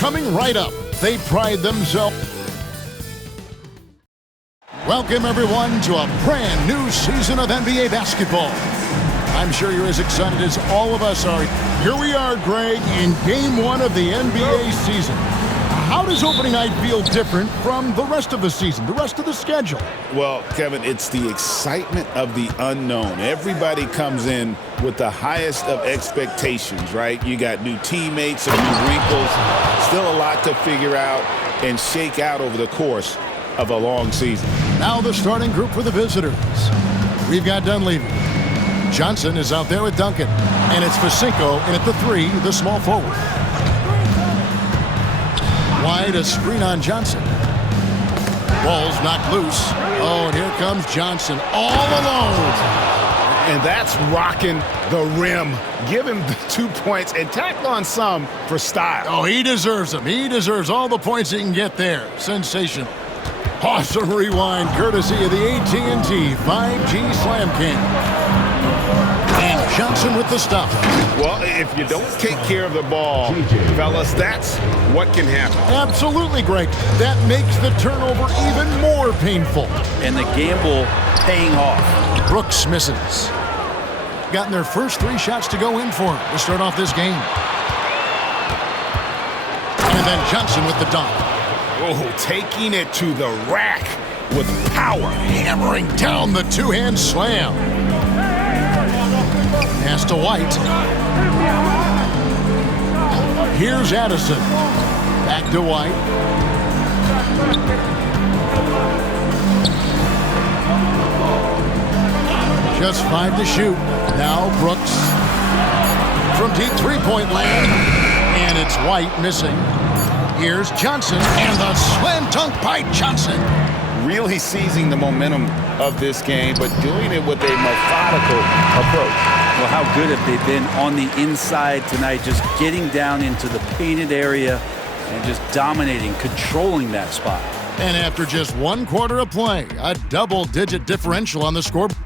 coming right up. They pride themselves. Welcome, everyone, to a brand new season of NBA basketball. I'm sure you're as excited as all of us are. Here we are, Greg, in Game 1 of the NBA season. How does opening night feel different from the rest of the season, the rest of the schedule? Well, Kevin, it's the excitement of the unknown. Everybody comes in with the highest of expectations, right? You got new teammates, some new wrinkles, still a lot to figure out and shake out over the course of a long season. Now the starting group for the visitors. We've got Dunleavy. Johnson is out there with Duncan. And it's Facinko in at the 3, the small forward. Wide, a screen on Johnson. Ball's knocked loose. Oh, and here comes Johnson all alone. And that's rocking the rim. Give him the 2 points and tack on some for style. Oh, he deserves them. He deserves all the points he can get there. Sensational. Awesome rewind courtesy of the AT&T 5G Slam Cam. And Johnson with the stop. Well, if you don't take care of the ball, fellas, that's what can happen. Absolutely, Greg. That makes the turnover even more painful. And the gamble paying off. Brooks misses. Gotten their first 3 shots to go in for him to start off this game. And then Johnson with the dunk. Oh, taking it to the rack with power. Hammering down the two-hand slam. Pass to White. Here's Addison. Back to White. Just 5 to shoot. Now Brooks. From deep three-point land. And it's White missing. Here's Johnson. And the slam dunk by Johnson. Really seizing the momentum of this game, but doing it with a methodical approach. Well, how good have they been on the inside tonight, just getting down into the painted area and just dominating, controlling that spot. And after just 1 quarter of play, a double-digit differential on the scoreboard.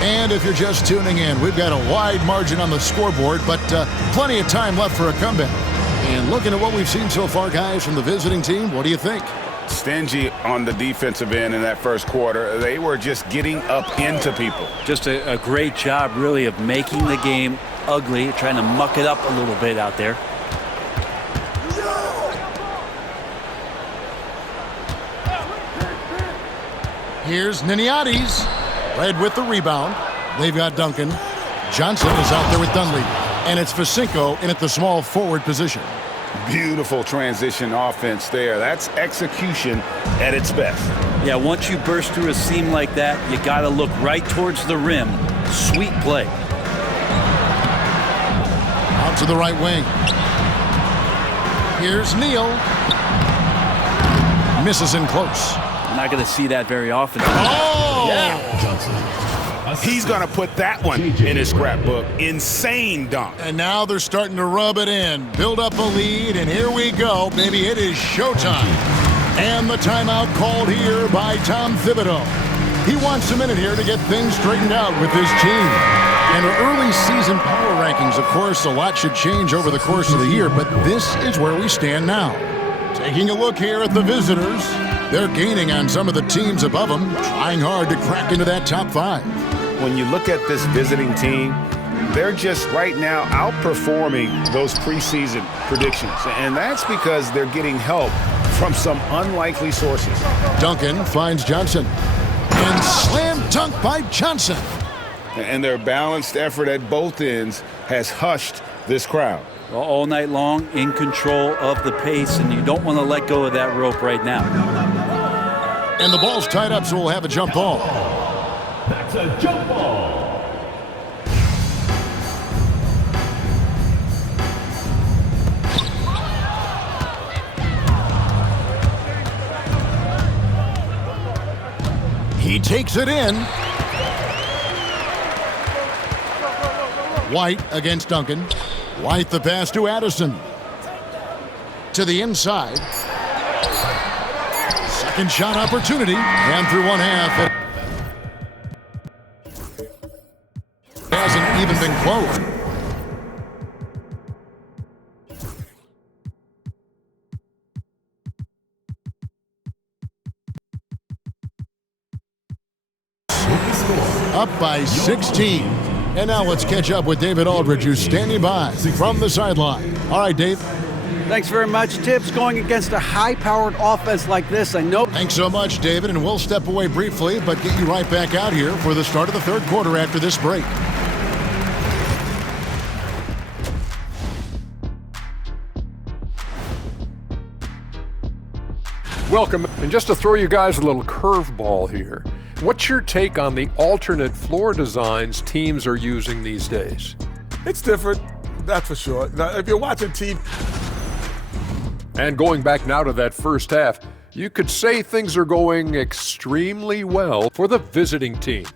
And if you're just tuning in, we've got a wide margin on the scoreboard, but plenty of time left for a comeback. And looking at what we've seen so far, guys, from the visiting team, what do you think? Stingy on the defensive end in that first quarter. They were just getting up into people. Just a great job, really, of making the game ugly, trying to muck it up a little bit out there. Here's Niniades, led with the rebound. They've got Duncan. Johnson is out there with Dunleavy. And it's Facinko in at the small forward position. Beautiful transition offense there. That's execution at its best. Yeah, once you burst through a seam like that, you got to look right towards the rim. Sweet play. Out to the right wing. Here's Neal. Misses in close. You're not going to see that very often. Oh! Yeah. Johnson. He's going to put that one in his scrapbook. Insane dunk. And now they're starting to rub it in. Build up a lead, and here we go. Baby, it is showtime. And the timeout called here by Tom Thibodeau. He wants a minute here to get things straightened out with his team. And early season power rankings, of course, a lot should change over the course of the year, but this is where we stand now. Taking a look here at the visitors. They're gaining on some of the teams above them, trying hard to crack into that top 5. When you look at this visiting team, they're just right now outperforming those preseason predictions. And that's because they're getting help from some unlikely sources. Duncan finds Johnson. And slam dunk by Johnson. And their balanced effort at both ends has hushed this crowd. Well, all night long, in control of the pace, and you don't want to let go of that rope right now. And the ball's tied up, so we'll have a jump ball. That's a jump ball. He takes it in. White against Duncan. White the pass to Addison. To the inside. Second shot opportunity. And through one half. Has an even been close. Up by 16. And now let's catch up with David Aldridge, who's standing by from the sideline. All right, Dave. Thanks very much, Tibbs. Going against a high-powered offense like this, I know. Thanks so much, David, and we'll step away briefly, but get you right back out here for the start of the third quarter after this break. Welcome, and just to throw you guys a little curveball here. What's your take on the alternate floor designs teams are using these days? It's different, that's for sure. Now, if you're watching TV... And going back now to that first half, you could say things are going extremely well for the visiting team.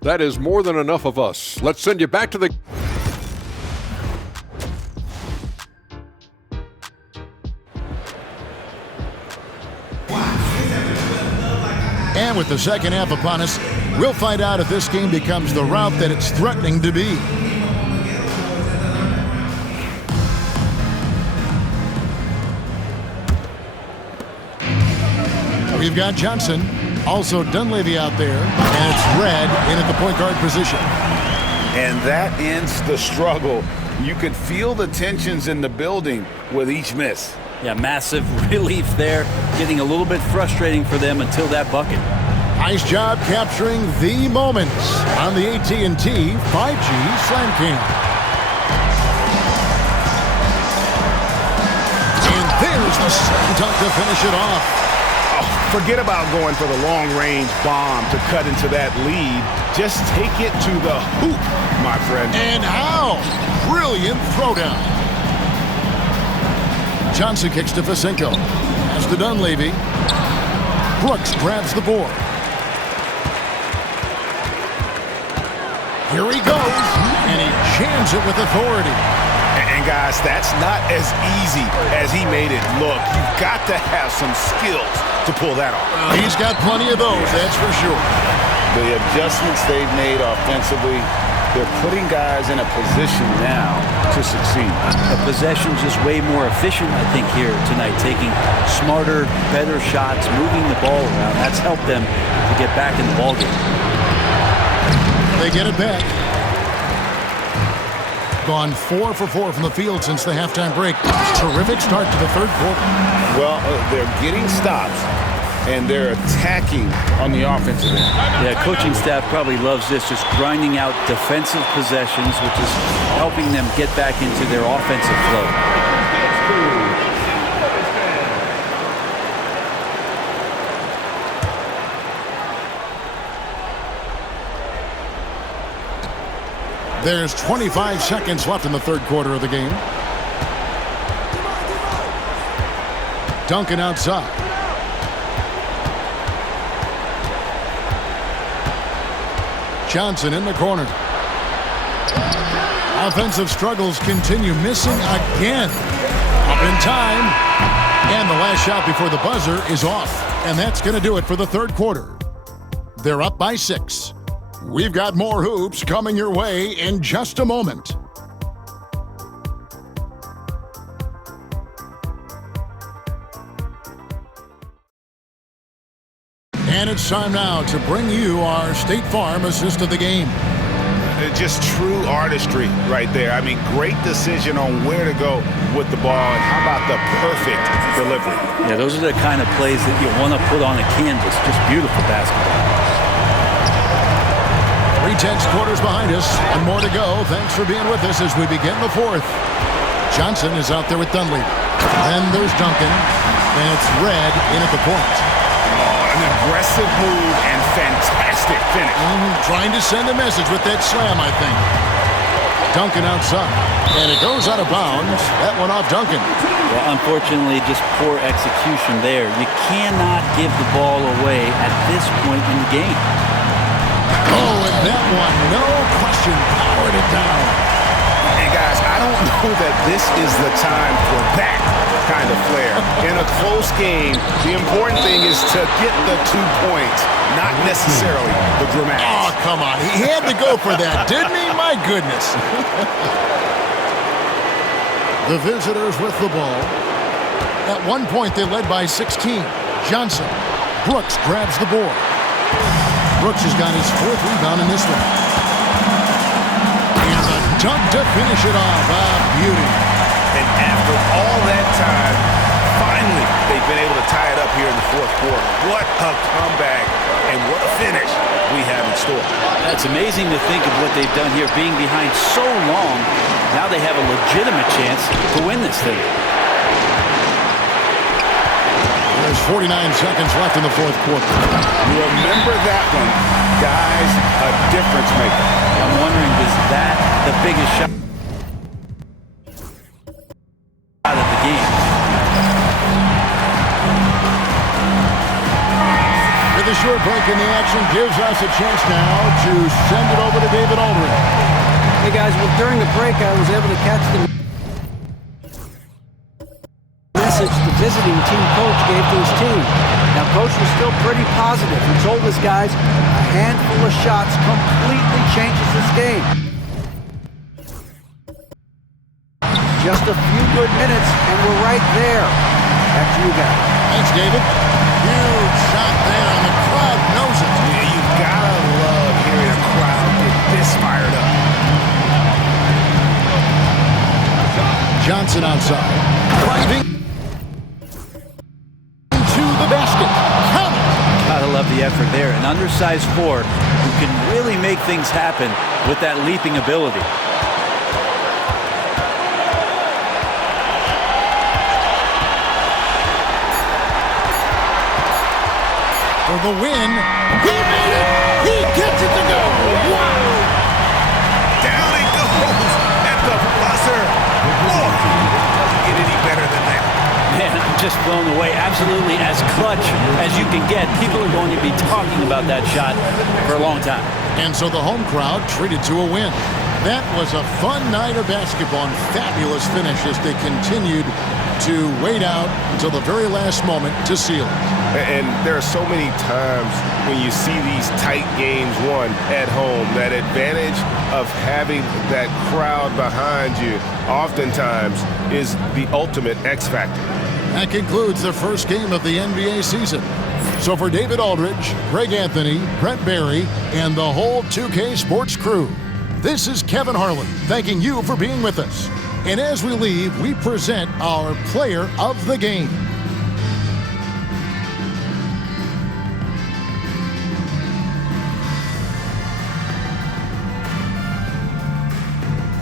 That is more than enough of us. Let's send you back to the... And with the second half upon us, we'll find out if this game becomes the route that it's threatening to be. We've got Johnson, also Dunleavy out there, and it's Red in at the point guard position. And that ends the struggle. You could feel the tensions in the building with each miss. Yeah, massive relief there. Getting a little bit frustrating for them until that bucket. Nice job capturing the moments on the AT&T 5G Slam Cam. And there's the slam dunk to finish it off. Forget about going for the long-range bomb to cut into that lead. Just take it to the hoop, my friend. And how? Brilliant throwdown. Johnson kicks to Fasenko. Pass to Dunleavy. Brooks grabs the board. Here he goes, and he jams it with authority. And guys, that's not as easy as he made it look. You've got to have some skills to pull that off. He's got plenty of those, that's for sure. The adjustments they've made offensively, they're putting guys in a position now to succeed. The possession just way more efficient, I think, here tonight. Taking smarter, better shots, moving the ball around. That's helped them to get back in the ballgame. They get it back. Gone 4 for 4 from the field since the halftime break. Terrific start to the third quarter. Well, they're getting stops, and they're attacking on the offensive end. Yeah, coaching staff probably loves this, just grinding out defensive possessions, which is helping them get back into their offensive flow. There's 25 seconds left in the third quarter of the game. Duncan outside. Johnson in the corner. Offensive struggles continue, missing again. Up in time. And the last shot before the buzzer is off. And that's going to do it for the third quarter. They're up by 6. We've got more hoops coming your way in just a moment. And it's time now to bring you our State Farm assist of the game. Just true artistry right there. I mean, great decision on where to go with the ball, and how about the perfect delivery? Yeah, those are the kind of plays that you want to put on a canvas. Just beautiful basketball. 3/10 quarters behind us, and more to go. Thanks for being with us as we begin the fourth. Johnson is out there with Dunleavy. Then there's Duncan, and it's Red in at the point. An aggressive move and fantastic finish. Trying to send a message with that slam, I think. Duncan outside, and it goes out of bounds. That one off Duncan. Well, unfortunately, just poor execution there. You cannot give the ball away at this point in the game. Oh, and that one, no question, powered it down. And guys, I don't know that this is the time for that kind of flair. In a close game, the important thing is to get the 2 points. not necessarily the dramatics. Oh, come on. He had to go for that, didn't he? My goodness. The visitors with the ball. At one point, they led by 16. Johnson. Brooks grabs the board. Brooks has got his 4th rebound in this one. And a dunk to finish it off. Beauty. And after all that time, finally, they've been able to tie it up here in the 4th quarter. What a comeback and what a finish we have in store. It's amazing to think of what they've done here, being behind so long. Now they have a legitimate chance to win this thing. There's 49 seconds left in the 4th quarter. Remember that one, guys, a difference maker. I'm wondering, is that the biggest shot out of the game? With a short break in the action gives us a chance now to send it over to David Aldridge. Hey guys, well during the break I was able to catch the message the visiting team coach gave to his team. Now coach was still pretty positive. He told his guys a handful of shots completely changes this game. Just a few good minutes and we're right there. Back to you guys. Thanks, David. Huge shot there, and the crowd knows it. Yeah, you gotta love hearing a crowd get this fired up. Johnson outside. Driving to the basket. Count it. Gotta love the effort there. An undersized forward who can really make things happen with that leaping ability. For the win. He made it. He gets it to go. Wow. Down it goes at the buzzer. Boy, doesn't get any better than that. Man, I'm just blown away. Absolutely as clutch as you can get. People are going to be talking about that shot for a long time. And so the home crowd treated to a win. That was a fun night of basketball and fabulous finish as they continued to wait out until the very last moment to seal it. And there are so many times when you see these tight games won at home, that advantage of having that crowd behind you oftentimes is the ultimate X factor. That concludes the first game of the NBA season. So for David Aldridge, Greg Anthony, Brent Barry, and the whole 2K Sports crew, this is Kevin Harlan thanking you for being with us. And as we leave, we present our player of the game.